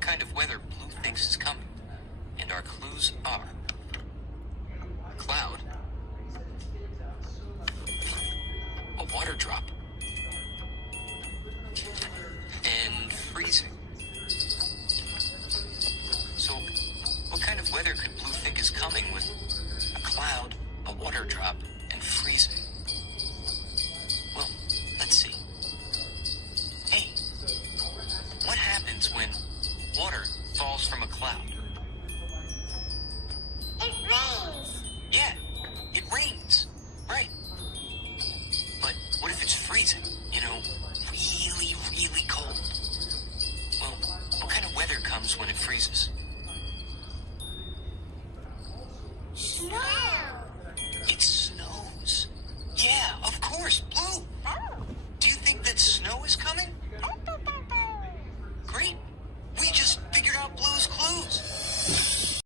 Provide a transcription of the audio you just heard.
what kind of weather Blue thinks is coming. And our clues are cloud, a water drop, and freezing. So, what kind of weather could Blue think is coming with a cloud, a water drop, and freezing? Well, let's see. Hey, what happens when water falls from a cloud? It rains. Yeah, it rains. Right. But what if it's freezing? You know, really, really cold? Well, what kind of weather comes when it freezes? Snow.